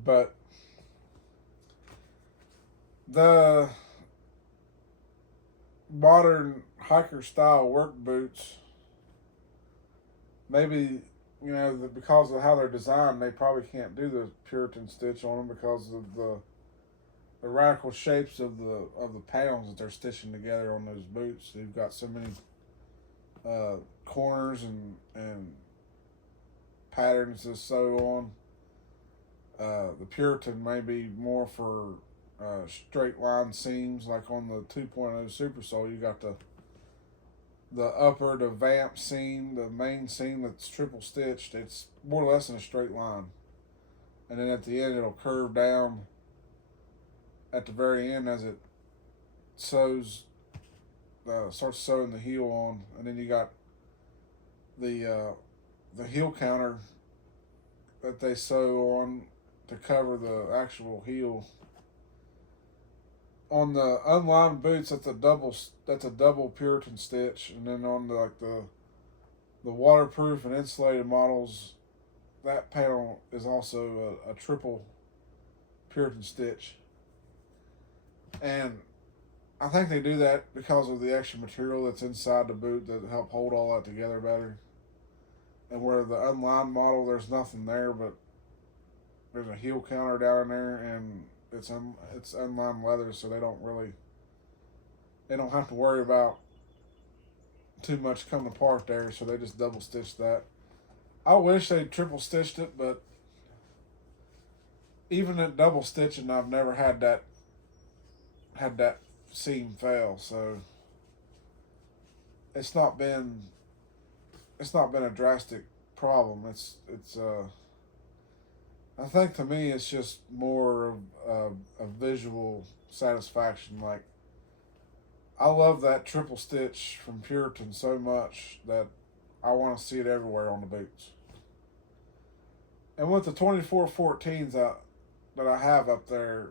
But the modern hiker style work boots, maybe, because of how they're designed, they probably can't do the Puritan stitch on them because of the radical shapes of the panels that they're stitching together on those boots. You've got so many corners and patterns to sew on. The Puritan may be more for straight line seams, like on the 2.0 Super Soul. You got the upper, the vamp seam, the main seam that's triple stitched. It's more or less in a straight line, and then at the end it'll curve down at the very end as it sews, starts sewing the heel on. And then you got the heel counter that they sew on to cover the actual heel. On the unlined boots, that's a double Puritan stitch, and then on the waterproof and insulated models, that panel is also a triple Puritan stitch. And I think they do that because of the extra material that's inside the boot that help hold all that together better. And where the unlined model, there's nothing there, but there's a heel counter down in there, and it's unlined leather, so they don't have to worry about too much coming apart there, so they just double stitch that. I wish they triple stitched it, but even at double stitching, I've never had that seam fail, so it's not been a drastic problem. I think to me it's just more of a visual satisfaction. Like, I love that triple stitch from Puritan so much that I want to see it everywhere on the boots. And with the 2414s that I have up there,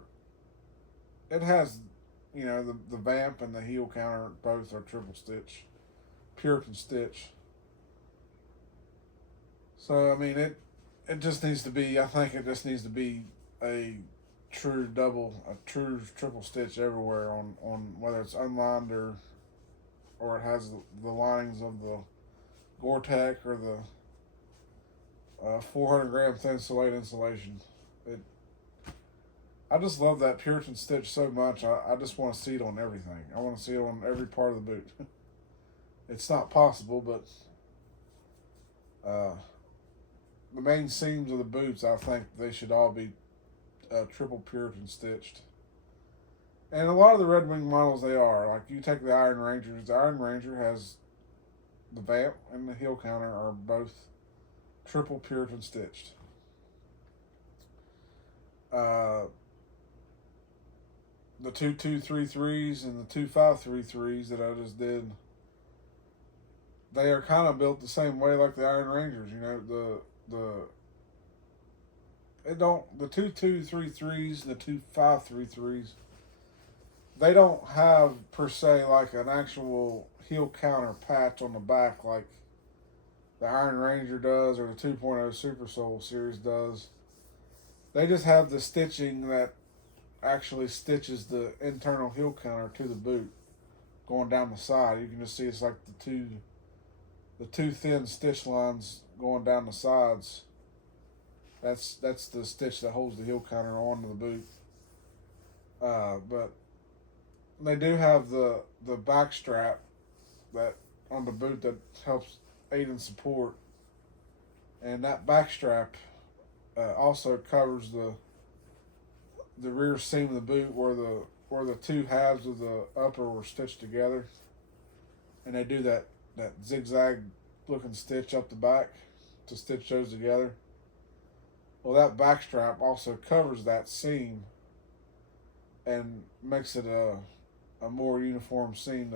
it has, the vamp and the heel counter both are triple stitch, Puritan stitch. So I mean it just needs to be. I think it just needs to be a a true triple stitch everywhere on whether it's unlined or it has the linings of the Gore-Tex or the 400 gram thin slate insulation. It I just love that Puritan stitch so much. I just want to see it on everything. I want to see it on every part of the boot. It's not possible, but uh, the main seams of the boots, I think they should all be triple Puritan stitched. And a lot of the Redwing models, they are. Like, you take the Iron Rangers. The Iron Ranger has the vamp and the heel counter are both triple Puritan stitched. The 2233s and the 2533s that I just did, they are kind of built the same way like the Iron Rangers. The 2233s and the 2533s, they don't have per se like an actual heel counter patch on the back like the Iron Ranger does or the 2.0 Super Soul series does. They just have the stitching that actually stitches the internal heel counter to the boot going down the side. You can just see it's like the two thin stitch lines going down the sides. That's the stitch that holds the heel counter onto the boot. But they do have the back strap that on the boot that helps aid in support, and that back strap also covers the rear seam of the boot where the two halves of the upper were stitched together, and they do that zigzag looking stitch up the back to stitch those together. Well, that back strap also covers that seam and makes it a more uniform seam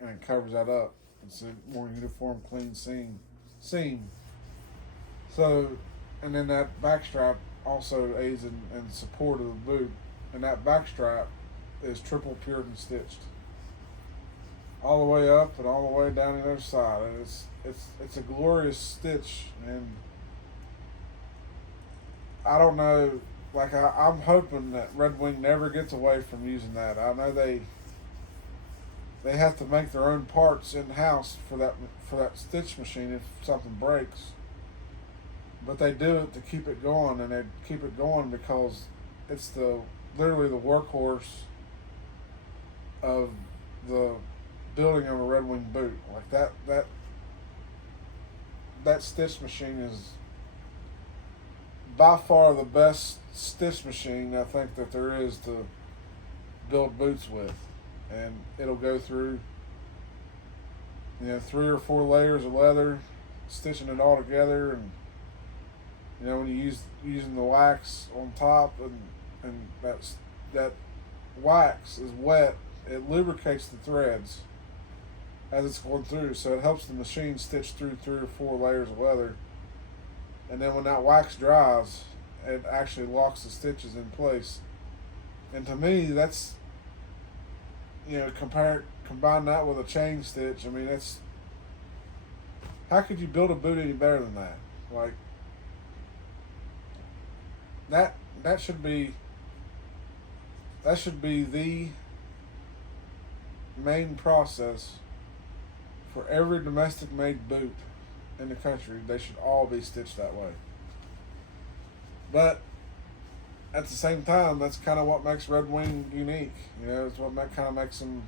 and it covers that up. It's a more uniform, clean seam. So, and then that back strap also aids in support of the boot, and that back strap is triple Puritan stitched all the way up and all the way down the other side, and it's a glorious stitch. And I don't know, like I'm hoping that Redwing never gets away from using that. I know they have to make their own parts in house for that stitch machine if something breaks. But they do it to keep it going, and they keep it going because it's literally the workhorse of the building of a Redwing boot. Like that stitch machine is by far the best stitch machine I think that there is to build boots with, and it'll go through 3 or 4 layers of leather, stitching it all together. And when you using the wax on top, and that wax is wet, it lubricates the threads as it's going through, so it helps the machine stitch through 3 or 4 layers of leather. And then when that wax dries, it actually locks the stitches in place. And to me, that's, combine that with a chain stitch. I mean, how could you build a boot any better than that? Like, that should be the main process for every domestic made boot in the country. They should all be stitched that way. But at the same time, that's kind of what makes Redwing unique. It's what kind of makes them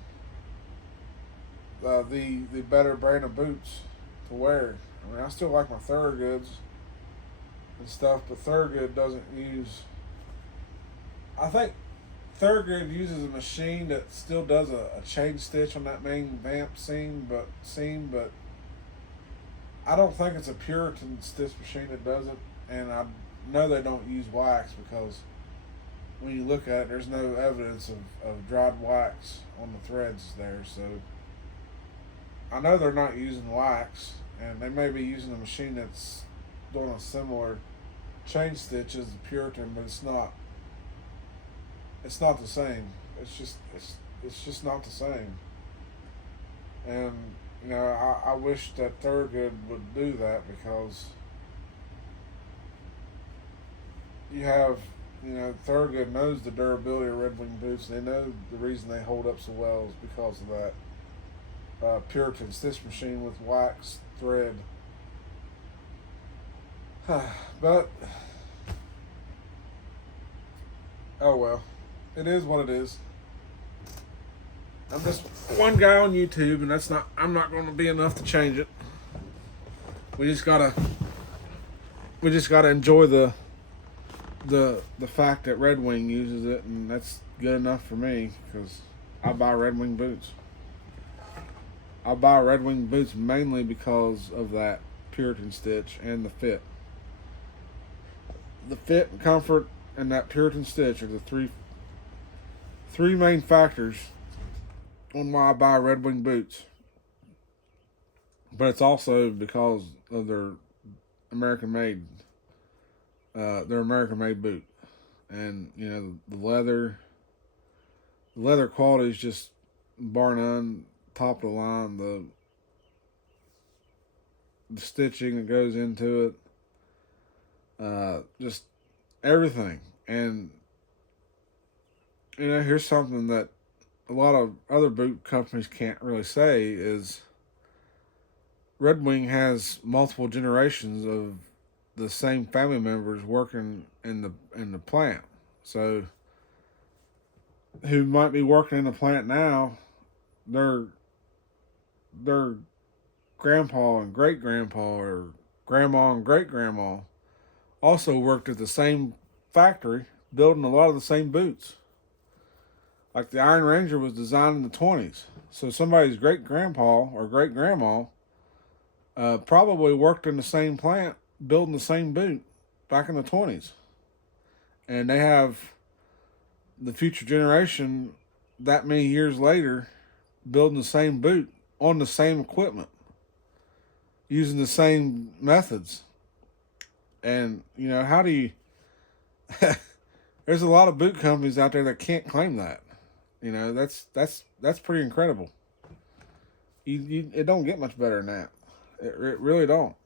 the better brand of boots to wear. I mean, I still like my Thorogoods and stuff, but Thorogood doesn't use. I think Thorogood uses a machine that still does a chain stitch on that main vamp seam, but I don't think it's a Puritan stitch machine that does it, and know they don't use wax because when you look at it, there's no evidence of dried wax on the threads there. So I know they're not using wax, and they may be using a machine that's doing a similar chain stitch as the Puritan, but it's not. It's not the same. It's just not the same. And I wish that Thorogood would do that because you have Thorogood knows the durability of Redwing boots. They know the reason they hold up so well is because of that Puritan stitch machine with wax thread. But oh well, it is what it is. I'm just one guy on YouTube, and I'm not going to be enough to change it. We just gotta enjoy the fact that Redwing uses it, and that's good enough for me because I buy Redwing boots. I buy Redwing boots mainly because of that Puritan stitch and the fit. The fit and comfort and that Puritan stitch are the three main factors on why I buy Redwing boots. But it's also because of their American made boot. And the leather quality is just bar none, top of the line. The stitching that goes into it, just everything. And here's something that a lot of other boot companies can't really say is Redwing has multiple generations of the same family members working in the plant. So who might be working in the plant now, their grandpa and great grandpa or grandma and great grandma also worked at the same factory building a lot of the same boots. Like the Iron Ranger was designed in the 20s. So somebody's great grandpa or great grandma probably worked in the same plant building the same boot back in the 20s. And they have the future generation that many years later building the same boot on the same equipment using the same methods. And how do you there's a lot of boot companies out there that can't claim that. That's pretty incredible. It don't get much better than that. It really don't.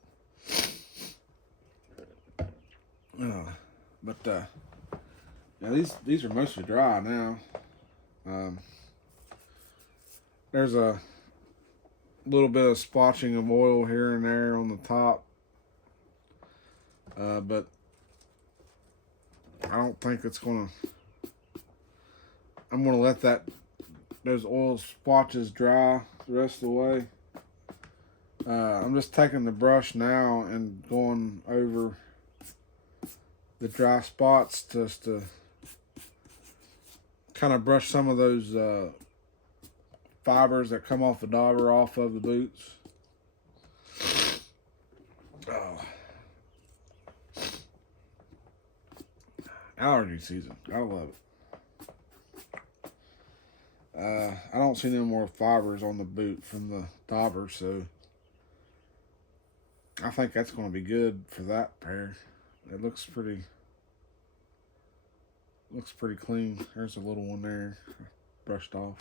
But these are mostly dry now. There's a little bit of splotching of oil here and there on the top, but I don't think it's gonna. I'm gonna let those oil splotches dry the rest of the way. I'm just taking the brush now and going over the dry spots just to kind of brush some of those fibers that come off the dauber off of the boots. Oh. Allergy season. Gotta love it. I don't see no more fibers on the boot from the dauber, so I think that's going to be good for that pair. It looks pretty clean. There's a little one there brushed off.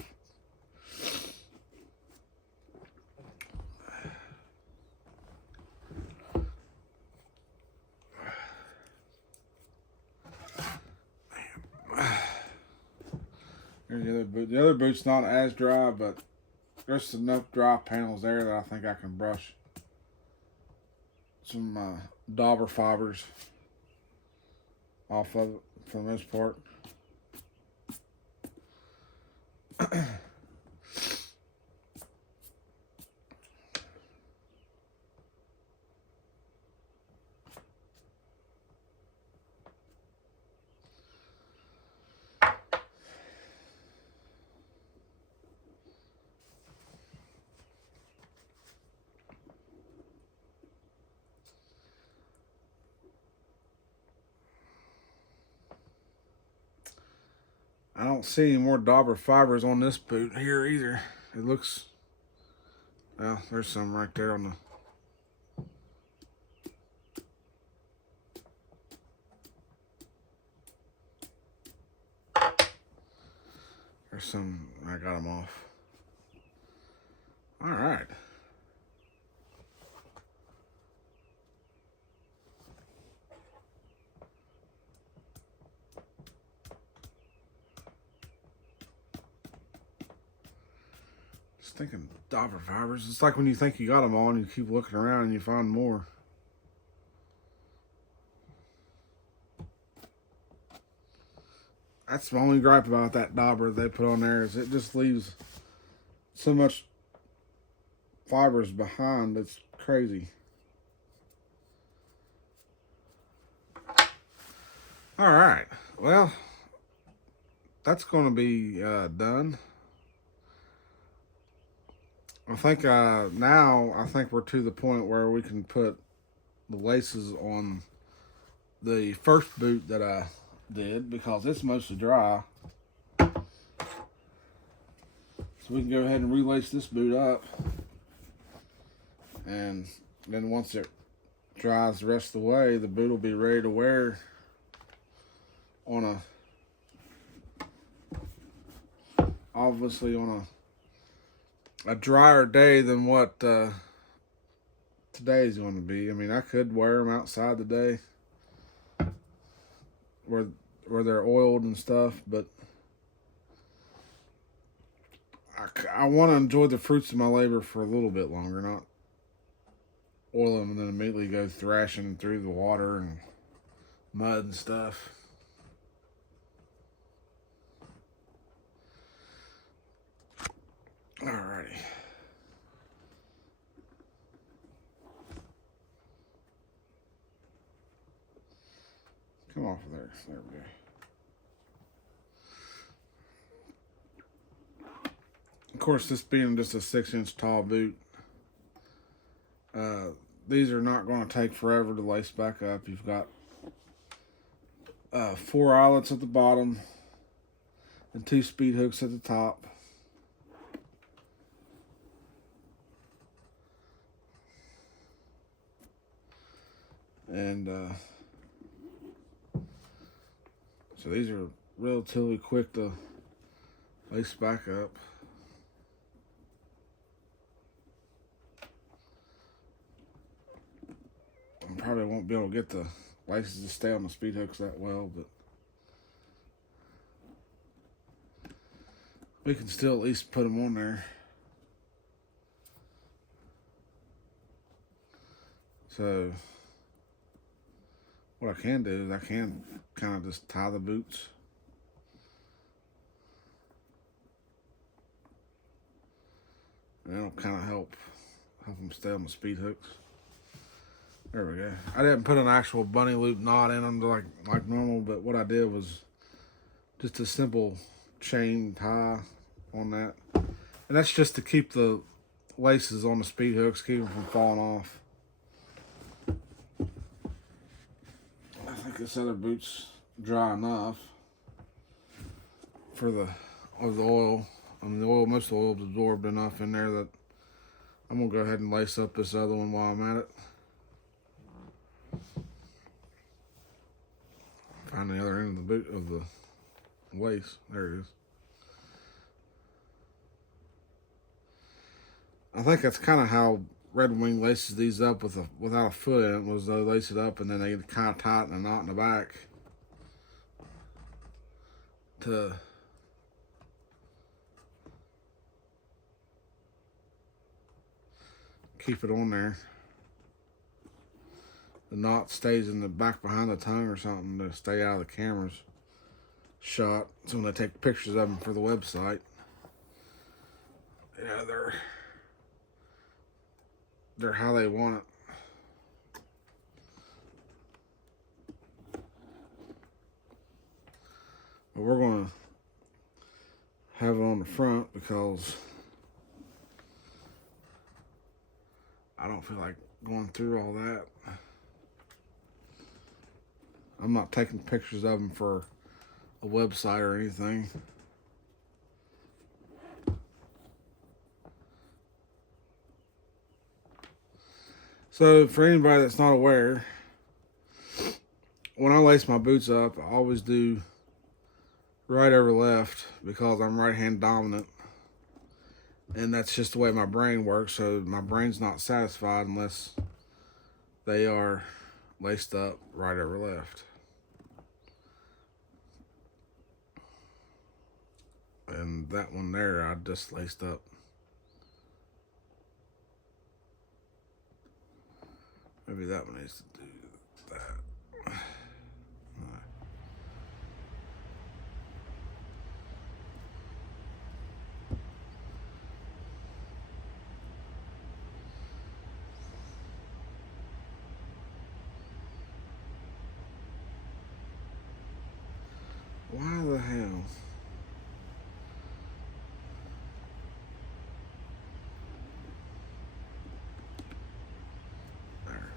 There's the other boot. The other boot's not as dry, but there's enough dry panels there that I think I can brush some dauber fibers off of it for the most part. I don't see any more dauber fibers on this boot here either. It looks, well, there's some right there on the, there's some, I got them off. All right. Just thinking dauber fibers. It's like when you think you got them all and you keep looking around and you find more. That's my only gripe about that dauber they put on there, is it just leaves so much fibers behind. It's crazy. All right. Well, that's going to be done. I think now I think we're to the point where we can put the laces on the first boot that I did, because it's mostly dry. So we can go ahead and relace this boot up, and then once it dries the rest of the way, the boot will be ready to wear on obviously on a drier day than what today's going to be. I mean, I could wear them outside today where they're oiled and stuff, but I want to enjoy the fruits of my labor for a little bit longer, not oil them and then immediately go thrashing through the water and mud and stuff. Alrighty. Come off of there. There we go. Of course, this being just a 6-inch tall boot, these are not going to take forever to lace back up. You've got 4 eyelets at the bottom and 2 speed hooks at the top. And so these are relatively quick to lace back up. I probably won't be able to get the laces to stay on the speed hooks that well, but we can still at least put them on there. So what I can do is I can kind of just tie the boots. And that'll kind of help them stay on the speed hooks. There we go. I didn't put an actual bunny loop knot in them like normal, but what I did was just a simple chain tie on that. And that's just to keep the laces on the speed hooks, keep them from falling off. I think this other boot's dry enough for the oil. I mean, most of the oil's absorbed enough in there that I'm gonna go ahead and lace up this other one while I'm at it. Find the other end of the boot of the lace. There it is. I think that's kind of how Redwing laces these up without a foot in it. Was they lace it up and then they kind of tighten a knot in the back to keep it on there. The knot stays in the back behind the tongue or something to stay out of the camera's shot. So when they take pictures of them for the website, yeah, they're how they want it. But we're gonna have it on the front because I don't feel like going through all that. I'm not taking pictures of them for a website or anything. So for anybody that's not aware, when I lace my boots up, I always do right over left because I'm right-hand dominant. And that's just the way my brain works, so my brain's not satisfied unless they are laced up right over left. And that one there, I just laced up. Maybe that one needs to do that. Why the hell? There.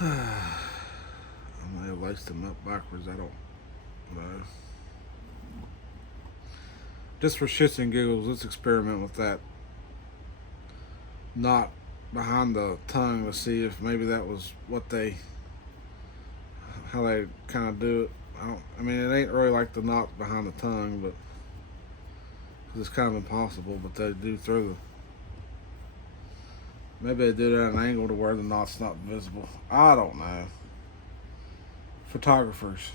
I may have laced them up backwards, I don't know. Just for shits and giggles, let's experiment with that knot behind the tongue to see if maybe that was how they kind of do it. I mean, it ain't really like the knot behind the tongue, but it's kind of impossible. But they do throw the. Maybe they do it at an angle to where the knot's not visible. I don't know. Photographers.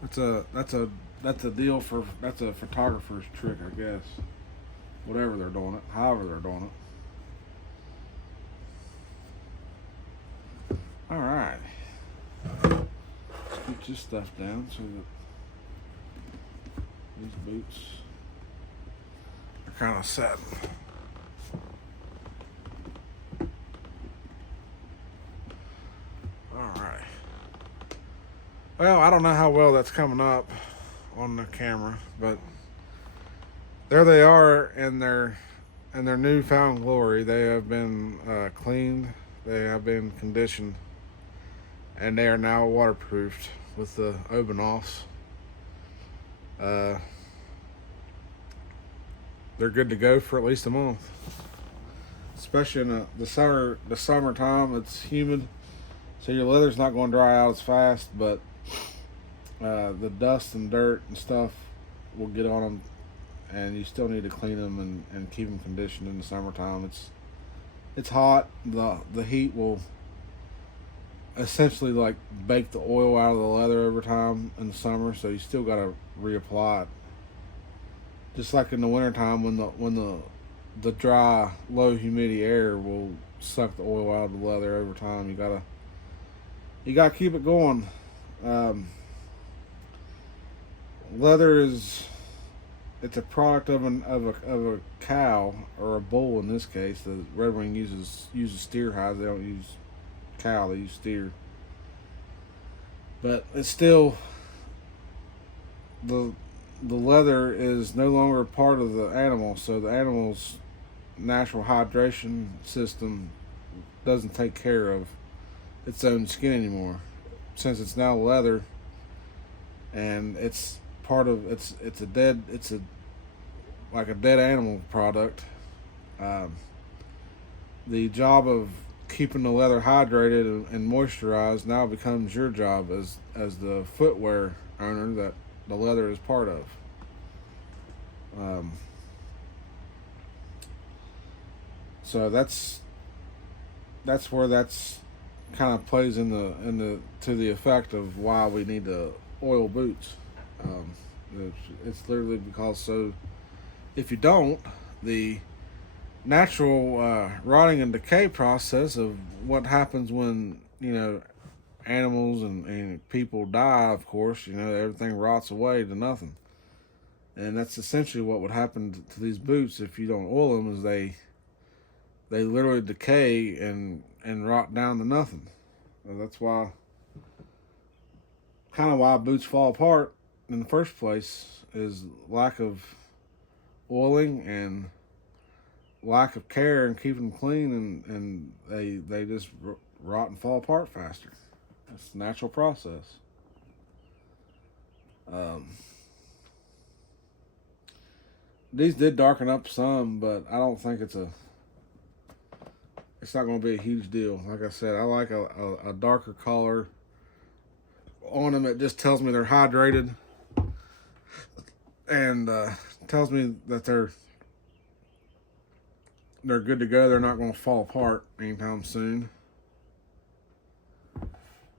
That's a deal for, that's a photographer's trick, I guess. Whatever they're doing it, however they're doing it. All right. Let's get this stuff down so that these boots are kind of set. All right. Well, I don't know how well that's coming up on the camera, but there they are in their newfound glory. They have been cleaned, they have been conditioned, and they are now waterproofed with the Obenos. They're good to go for at least a month, especially in the summertime. It's humid, so your leather's not going to dry out as fast, but the dust and dirt and stuff will get on them, and you still need to clean them and keep them conditioned in the summertime. It's hot. The heat will essentially like bake the oil out of the leather over time in the summer, so you still got to reapply it. Just like in the wintertime when the dry, low humidity air will suck the oil out of the leather over time. You gotta keep it going. Leather it's a product of a cow, or a bull in this case. The Redwing uses steer hides. They don't use cow, they use steer. But it's still, the leather is no longer a part of the animal, so the animal's natural hydration system doesn't take care of its own skin anymore, since it's now leather and it's part of it's like a dead animal product. The job of keeping the leather hydrated and moisturized now becomes your job as the footwear owner that the leather is part of. So that's where that's kind of plays to the effect of why we need to oil boots. It's literally because, so if you don't, the natural rotting and decay process of what happens when animals and people die, of course, everything rots away to nothing. And that's essentially what would happen to these boots if you don't oil them, is they literally decay and rot down to nothing. And that's why kind of why boots fall apart in the first place is lack of oiling and lack of care and keeping them clean, and they just rot and fall apart faster. It's a natural process. These did darken up some, but I don't think it's not going to be a huge deal. Like I said, I like a darker color on them. It just tells me they're hydrated, and tells me that they're good to go. They're not going to fall apart anytime soon.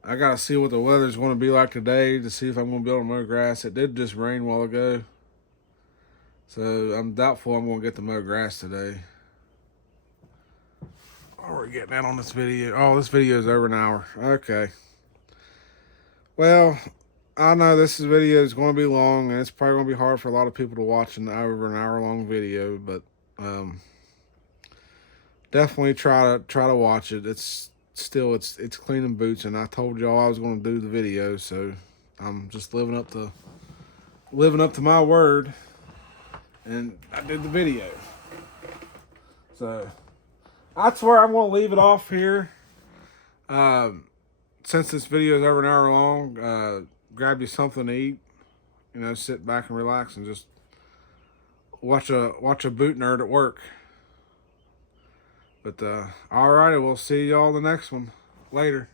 I got to see what the weather's going to be like today to see if I'm going to be able to mow grass. It did just rain a while ago, so I'm doubtful I'm going to get to mow grass today. Oh, we're getting out on this video. Oh, this video is over an hour. Okay. Well, I know this video is going to be long, and it's probably going to be hard for a lot of people to watch an over an hour-long video, but definitely try to watch it. It's cleaning boots, and I told y'all I was going to do the video, so I'm just living up to my word, and I did the video. So that's where I'm going to leave it off here. Since this video is over an hour long, grab you something to eat. You know, sit back and relax and just watch a boot nerd at work. But alrighty, we'll see y'all the next one. Later.